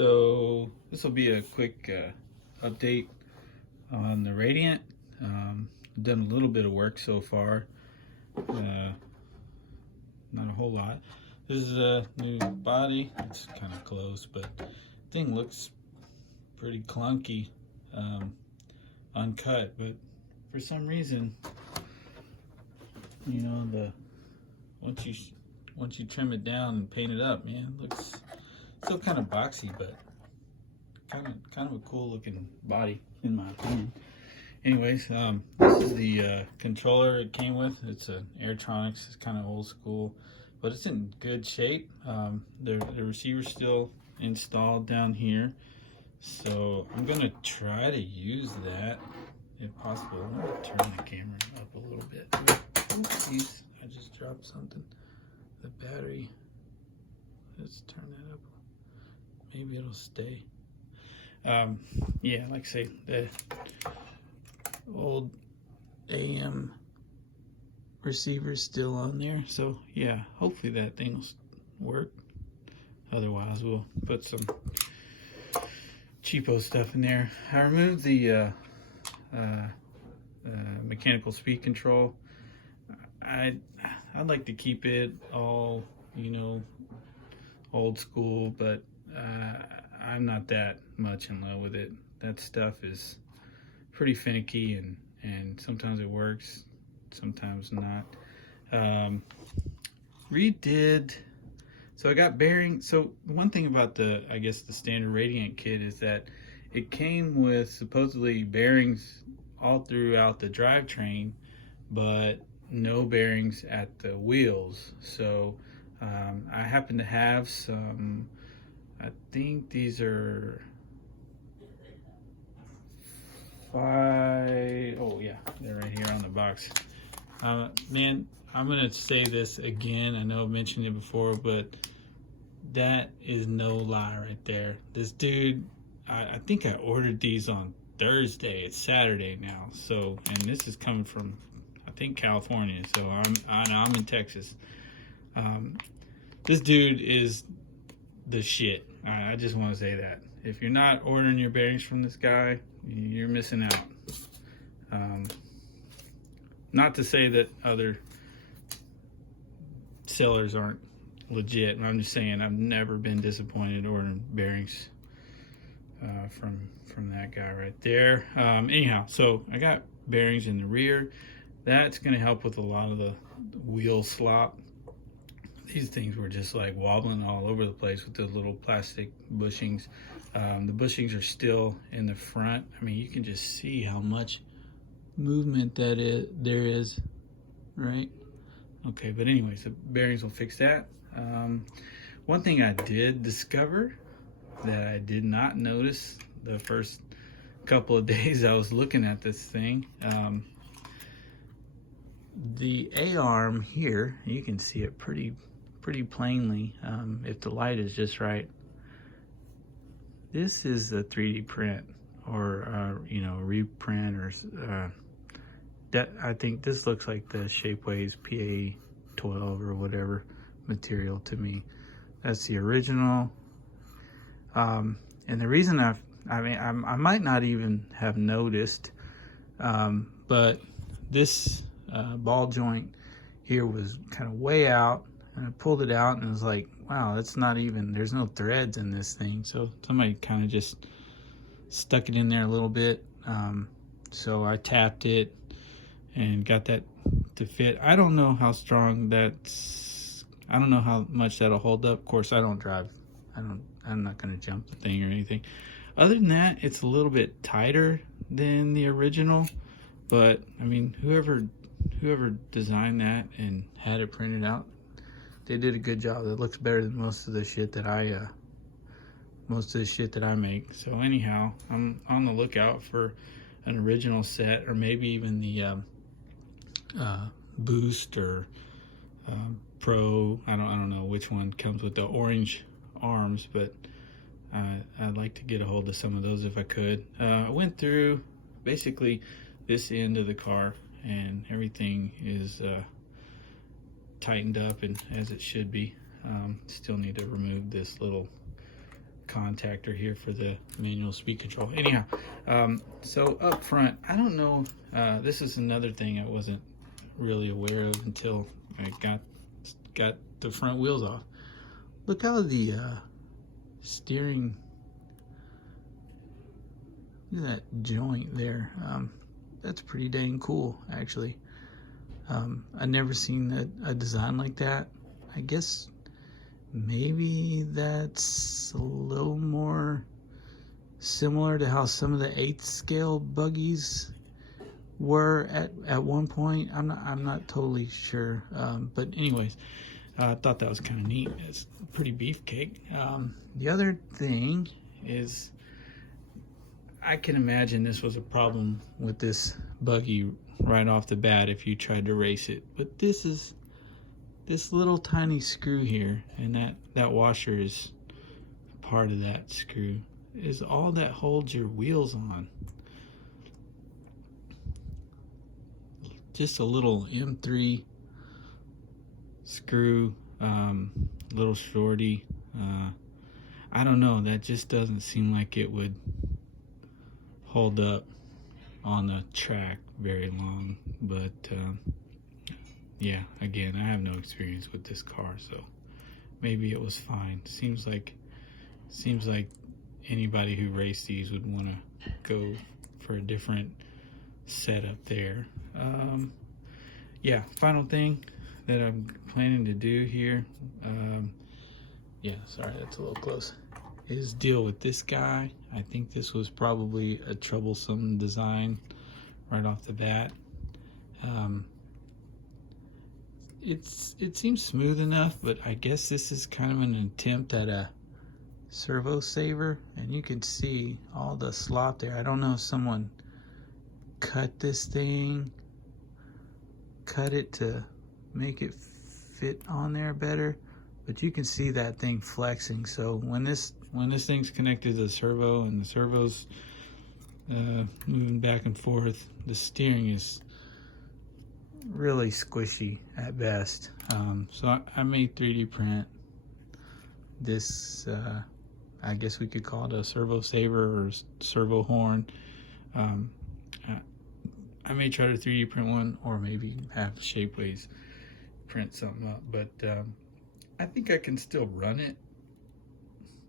So this will be a quick update on the Radiant. Done a little bit of work so far, not a whole lot. This is a new body. It's kind of close, but thing looks pretty clunky, uncut. But for some reason, you know, once you trim it down and paint it up, man, it looks still kind of boxy, but kind of a cool looking body in my opinion. Anyways, this is the controller it came with. It's an Airtronics. It's kind of old school, but it's in good shape. The receiver's still installed down here, so I'm gonna try to use that if possible. I'm gonna turn the camera up a little bit. Oopsies, I just dropped something. The battery. Let's turn that up. Maybe it'll stay. Yeah, like I say, the old AM receiver's still on there. So yeah, hopefully that thing will work. Otherwise, we'll put some cheapo stuff in there. I removed the mechanical speed control. I'd like to keep it all, you know, old school, but I'm not that much in love with it. That stuff is pretty finicky, and sometimes it works, sometimes not. Redid, so I got bearings. So one thing about the, I guess the standard Radiant kit is that it came with supposedly bearings all throughout the drivetrain, but no bearings at the wheels. So I happen to have some, I think these are oh yeah, they're right here on the box. Man, I'm gonna say this again. I know I've mentioned it before, but that is no lie right there. This dude, I think I ordered these on Thursday. It's Saturday now. So, and this is coming from, I think, California. So I'm in Texas. This dude is the shit. I just want to say that. If you're not ordering your bearings from this guy, you're missing out. Not to say that other sellers aren't legit. I'm just saying I've never been disappointed ordering bearings from that guy right there. Anyhow, so I got bearings in the rear. That's going to help with a lot of the wheel slop. These things were just like wobbling all over the place with the little plastic bushings. The bushings are still in the front. I mean, you can just see how much movement there is, right? Okay, but anyways, the bearings will fix that. One thing I did discover that I did not notice the first couple of days I was looking at this thing, the A-arm here, you can see it pretty plainly if the light is just right. This is a 3D print or you know, reprint, or that, I think this looks like the Shapeways PA12 or whatever material to me. That's the original. And the reason I might not even have noticed, but this ball joint here was kind of way out, and I pulled it out and it was like, wow, that's not even, there's no threads in this thing. So somebody kind of just stuck it in there a little bit. So I tapped it and got that to fit. I don't know how strong that's, I don't know how much that'll hold up. Of course, I don't drive. I'm not gonna jump the thing or anything. Other than that, it's a little bit tighter than the original, but I mean, whoever designed that and had it printed out, they did a good job. It looks better than most of the shit that I make. So anyhow, I'm on the lookout for an original set, or maybe even the Boost or Pro. I don't know which one comes with the orange arms, but I'd like to get a hold of some of those if I could. I went through basically this end of the car, and everything is tightened up and as it should be. Still need to remove this little contactor here for the manual speed control. Anyhow, so up front, I don't know, this is another thing I wasn't really aware of until I got the front wheels off. Look how the steering, look at that joint there. That's pretty dang cool, actually. I've never seen a design like that. I guess maybe that's a little more similar to how some of the 8th scale buggies were at one point. I'm not totally sure, but anyways, I thought that was kind of neat. It's a pretty beefcake. The other thing is, I can imagine this was a problem with this buggy right off the bat if you tried to race it, but this little tiny screw here, and that washer is part of that screw, is all that holds your wheels on. Just a little M3 screw, little shorty. I don't know, that just doesn't seem like it would hold up on the track very long, but yeah, again, I have no experience with this car, so maybe it was fine. Seems like anybody who raced these would want to go for a different setup there. Yeah, final thing that I'm planning to do here, yeah, sorry, that's a little close, is deal with this guy. I think this was probably a troublesome design right off the bat. It seems smooth enough, but I guess this is kind of an attempt at a servo saver, and you can see all the slop there. I don't know if someone cut this thing, cut it to make it fit on there better, but you can see that thing flexing. So when this thing's connected to the servo and the servo's moving back and forth, the steering is really squishy at best. So I made 3D print this, I guess we could call it a servo saver or servo horn. I may try to 3D print one, or maybe have Shapeways print something up, but I think I can still run it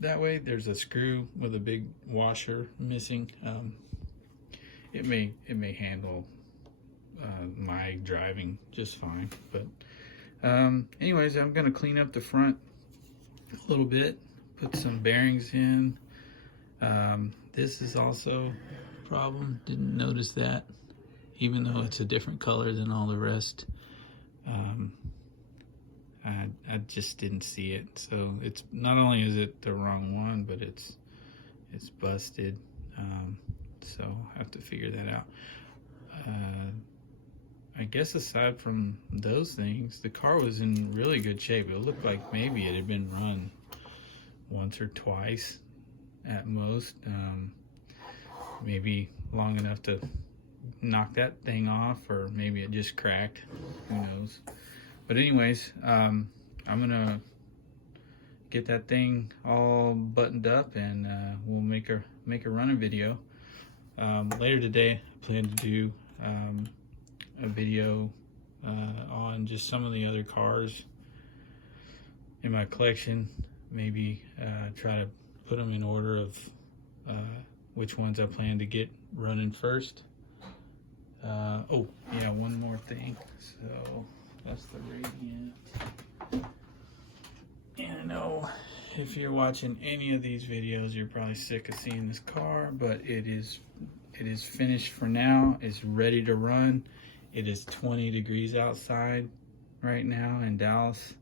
that way. There's a screw with a big washer missing. It may handle my driving just fine, but anyways, I'm gonna clean up the front a little bit, put some bearings in. This is also a problem, didn't notice that, even though it's a different color than all the rest. I just didn't see it, so it's not only is it the wrong one, but it's busted, so I have to figure that out. I guess aside from those things, the car was in really good shape. It looked like maybe it had been run once or twice at most, maybe long enough to knock that thing off, or maybe it just cracked, who knows. But anyways, I'm gonna get that thing all buttoned up, and we'll make a running video. Later today, I plan to do a video on just some of the other cars in my collection. Maybe try to put them in order of which ones I plan to get running first. Oh yeah, one more thing. So that's the Radiant. And I know if you're watching any of these videos, you're probably sick of seeing this car, but it is finished for now. It's ready to run. It is 20 degrees outside right now in Dallas,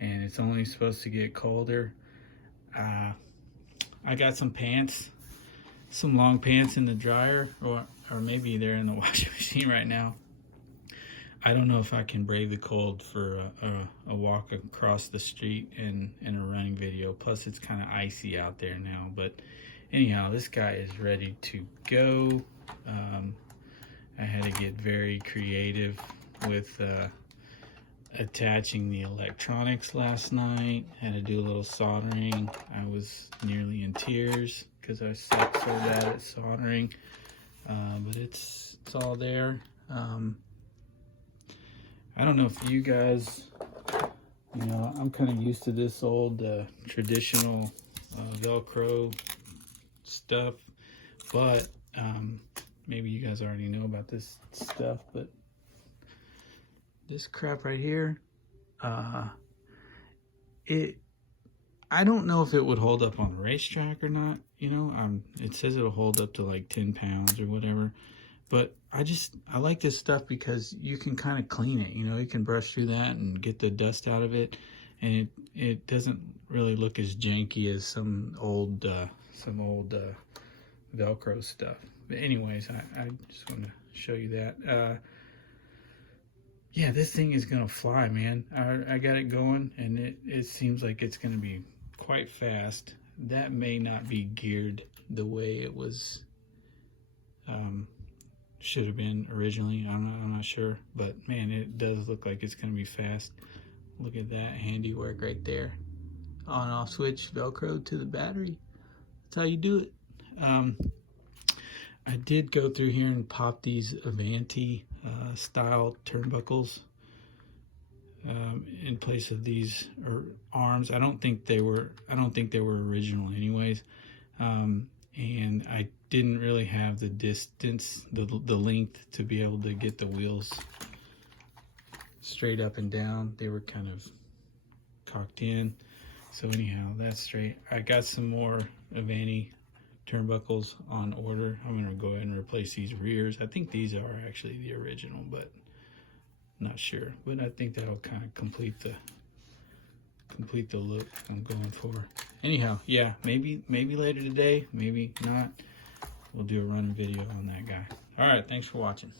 and it's only supposed to get colder. I got some pants, some long pants in the dryer, or maybe they're in the washing machine right now. I don't know if I can brave the cold for a walk across the street in a running video. Plus, it's kind of icy out there now. But anyhow, this guy is ready to go. I had to get very creative with attaching the electronics last night. Had to do a little soldering. I was nearly in tears because I suck so bad at soldering. But it's all there. I don't know if you guys, you know, I'm kind of used to this old traditional Velcro stuff, but maybe you guys already know about this stuff, but this crap right here, I don't know if it would hold up on a racetrack or not. You know, it says it'll hold up to like 10 pounds or whatever, but I like this stuff because you can kind of clean it. You know, you can brush through that and get the dust out of it, and it doesn't really look as janky as some old Velcro stuff. But anyways, I just want to show you that. Yeah, this thing is gonna fly, man. I got it going, and it seems like it's gonna be quite fast. That may not be geared the way it was should have been originally. I'm not sure, but man, it does look like it's gonna be fast. Look at that handiwork right there. On off switch, Velcro to the battery. That's how you do it. I did go through here and pop these Avanti style turnbuckles in place of these arms. I don't think they were original anyways. And I didn't really have the distance, the length to be able to get the wheels straight up and down. They were kind of cocked in. So anyhow, that's straight. I got some more Avanti turnbuckles on order. I'm gonna go ahead and replace these rears. I think these are actually the original, but not sure. But I think that'll kind of complete the look I'm going for. Anyhow, yeah, maybe later today, maybe not. We'll do a running video on that guy. All right, thanks for watching.